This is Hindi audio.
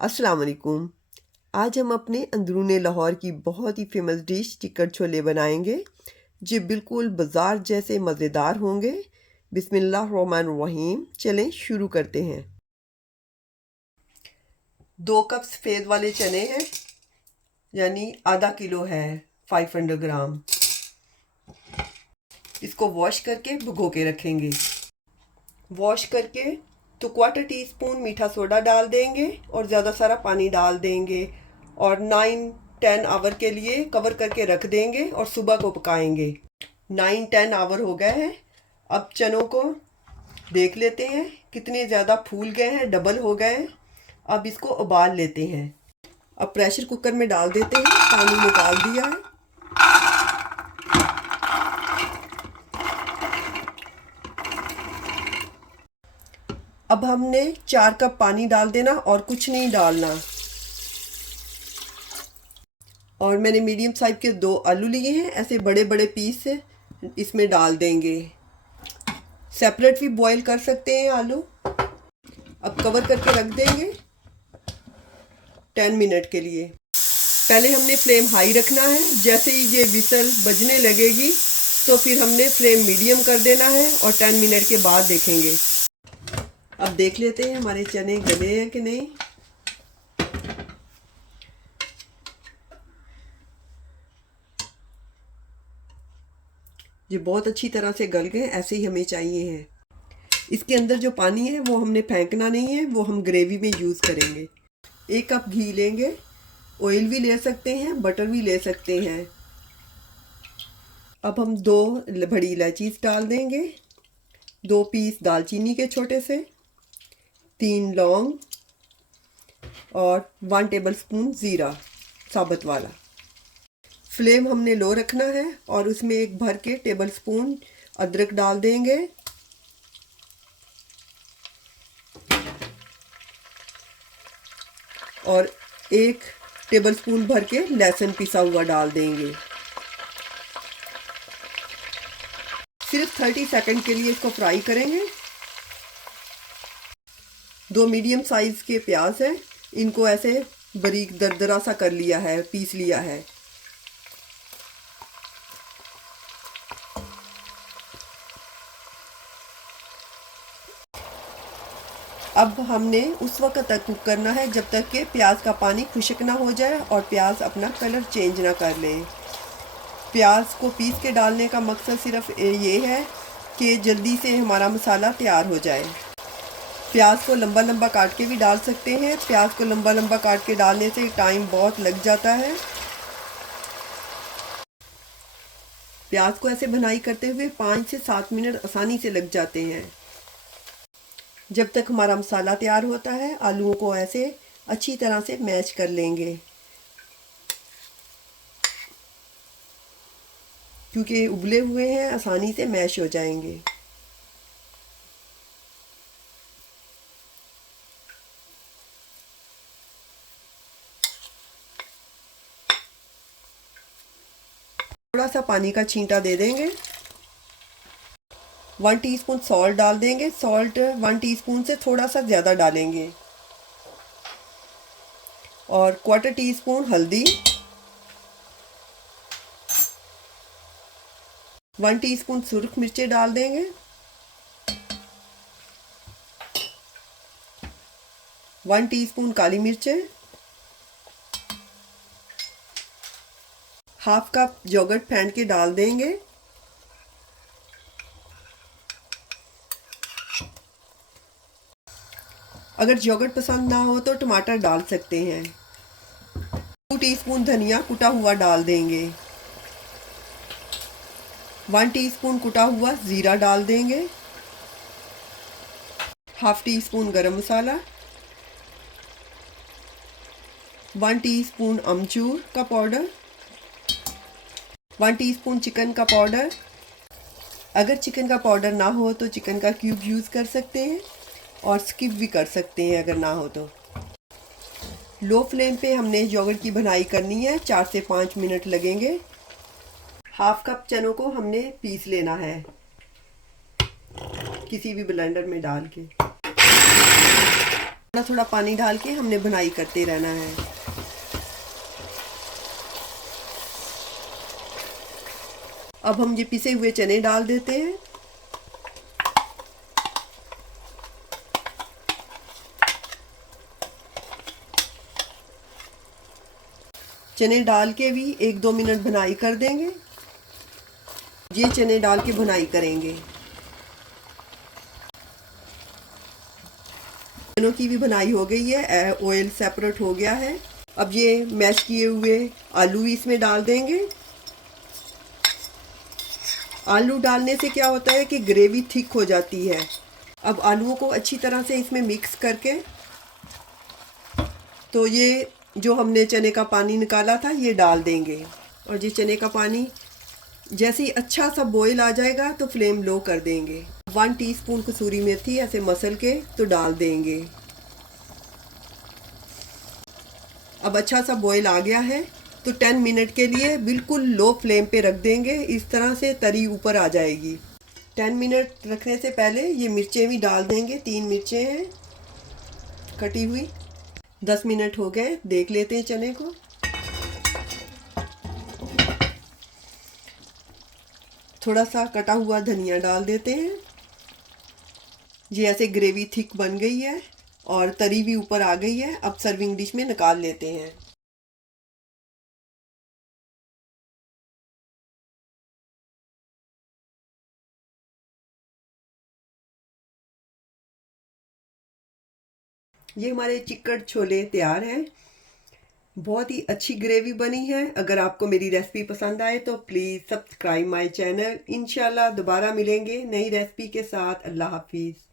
अस्सलाम वालेकुम। आज हम अपने अंदरूने लाहौर की बहुत ही फेमस डिश चिकन छोले बनाएंगे जो बिल्कुल बाज़ार जैसे मज़ेदार होंगे। बिस्मिल्लाहिर्रहमानिर्रहीम। चलें शुरू करते हैं। 2 कप सफ़ेद वाले चने हैं, यानी आधा किलो है, 500 ग्राम। इसको वॉश करके भिगो के रखेंगे। वॉश करके तो 1/4 टीस्पून मीठा सोडा डाल देंगे और ज़्यादा सारा पानी डाल देंगे और 9-10 आवर के लिए कवर करके रख देंगे और सुबह को पकाएंगे। 9-10 आवर हो गए हैं। अब चनों को देख लेते हैं कितने ज़्यादा फूल गए हैं, डबल हो गए हैं। अब इसको उबाल लेते हैं। अब प्रेशर कुकर में डाल देते हैं। पानी निकाल दिया है। अब हमने 4 कप पानी डाल देना और कुछ नहीं डालना। और मैंने मीडियम साइज के 2 आलू लिए हैं, ऐसे बड़े बड़े पीस से इसमें डाल देंगे। सेपरेट भी बॉईल कर सकते हैं आलू। अब कवर करके रख देंगे 10 मिनट के लिए। पहले हमने फ्लेम हाई रखना है। जैसे ही ये विसल बजने लगेगी तो फिर हमने फ्लेम मीडियम कर देना है और 10 मिनट के बाद देखेंगे। अब देख लेते हैं हमारे चने गले हैं कि नहीं। ये बहुत अच्छी तरह से गल गए, ऐसे ही हमें चाहिए हैं। इसके अंदर जो पानी है वो हमने फेंकना नहीं है, वो हम ग्रेवी में यूज़ करेंगे। 1 कप घी लेंगे। ऑयल भी ले सकते हैं, बटर भी ले सकते हैं। अब हम 2 बड़ी इलायची डाल देंगे, 2 पीस दालचीनी के छोटे से, 3 लौंग और 1 टेबलस्पून ज़ीरा साबुत वाला। फ्लेम हमने लो रखना है और उसमें 1 भर के टेबलस्पून अदरक डाल देंगे। और 1 टेबलस्पून भर के लहसुन पिसा हुआ डाल देंगे। सिर्फ 30 सेकंड के लिए इसको फ्राई करेंगे। 2 मीडियम साइज के प्याज हैं, इनको ऐसे बारीक दरदरा सा कर लिया है, पीस लिया है। अब हमने उस वक्त तक कुक करना है जब तक कि प्याज का पानी खुश्क ना हो जाए और प्याज अपना कलर चेंज ना कर ले। प्याज को पीस के डालने का मकसद सिर्फ ये है कि जल्दी से हमारा मसाला तैयार हो जाए। प्याज को लंबा लंबा काट के भी डाल सकते हैं। प्याज को लंबा लंबा काट के डालने से टाइम बहुत लग जाता है। प्याज को ऐसे भुनाई करते हुए 5 से 7 मिनट आसानी से लग जाते हैं। जब तक हमारा मसाला तैयार होता है, आलूओं को ऐसे अच्छी तरह से मैश कर लेंगे, क्योंकि उबले हुए हैं, आसानी से मैश हो जाएंगे। थोड़ा सा पानी का छींटा दे देंगे। 1 टीस्पून सॉल्ट डाल देंगे। सॉल्ट 1 टीस्पून से थोड़ा सा ज़्यादा डालेंगे। और 1/4 टीस्पून हल्दी, 1 टीस्पून सुरख मिर्चें डाल देंगे, 1 टीस्पून काली मिर्चें, हाफ कप योगर्ट फेंट के डाल देंगे। अगर योगर्ट पसंद ना हो तो टमाटर डाल सकते हैं। 2 टीस्पून धनिया कुटा हुआ डाल देंगे। 1 टीस्पून कुटा हुआ ज़ीरा डाल देंगे। हाफ टीस्पून गरम मसाला, 1 टीस्पून अमचूर का पाउडर, 1 टीस्पून चिकन का पाउडर। अगर चिकन का पाउडर ना हो तो चिकन का क्यूब यूज़ कर सकते हैं और स्किप भी कर सकते हैं अगर ना हो तो। लो फ्लेम पे हमने योगर्ट की भुनाई करनी है, 4 से 5 मिनट लगेंगे। हाफ कप चनों को हमने पीस लेना है किसी भी ब्लेंडर में डाल के। थोड़ा थोड़ा पानी डाल के हमने बुनाई करते रहना है। अब हम ये पिसे हुए चने डाल देते हैं। चने डाल के भी 1-2 मिनट बुनाई कर देंगे। ये चने डाल के बुनाई करेंगे। चनों की भी बुनाई हो गई है, ऑयल सेपरेट हो गया है। अब ये मैश किए हुए आलू भी इसमें डाल देंगे। आलू डालने से क्या होता है कि ग्रेवी थिक हो जाती है। अब आलूओं को अच्छी तरह से इसमें मिक्स करके, तो ये जो हमने चने का पानी निकाला था ये डाल देंगे। और ये चने का पानी जैसे ही अच्छा सा बॉईल आ जाएगा तो फ्लेम लो कर देंगे। 1 टीस्पून कसूरी मेथी ऐसे मसल के तो डाल देंगे। अब अच्छा सा बॉईल आ गया है तो 10 मिनट के लिए बिल्कुल लो फ्लेम पे रख देंगे। इस तरह से तरी ऊपर आ जाएगी। 10 मिनट रखने से पहले ये मिर्चें भी डाल देंगे। 3 मिर्चें हैं कटी हुई। 10 मिनट हो गए, देख लेते हैं चने को। थोड़ा सा कटा हुआ धनिया डाल देते हैं। ये ऐसे ग्रेवी थिक बन गई है और तरी भी ऊपर आ गई है। अब सर्विंग डिश में निकाल लेते हैं। ये हमारे चिकन छोले तैयार हैं। बहुत ही अच्छी ग्रेवी बनी है। अगर आपको मेरी रेसिपी पसंद आए तो प्लीज़ सब्सक्राइब माय चैनल। इंशाल्लाह दोबारा मिलेंगे नई रेसिपी के साथ। अल्लाह हाफिज़।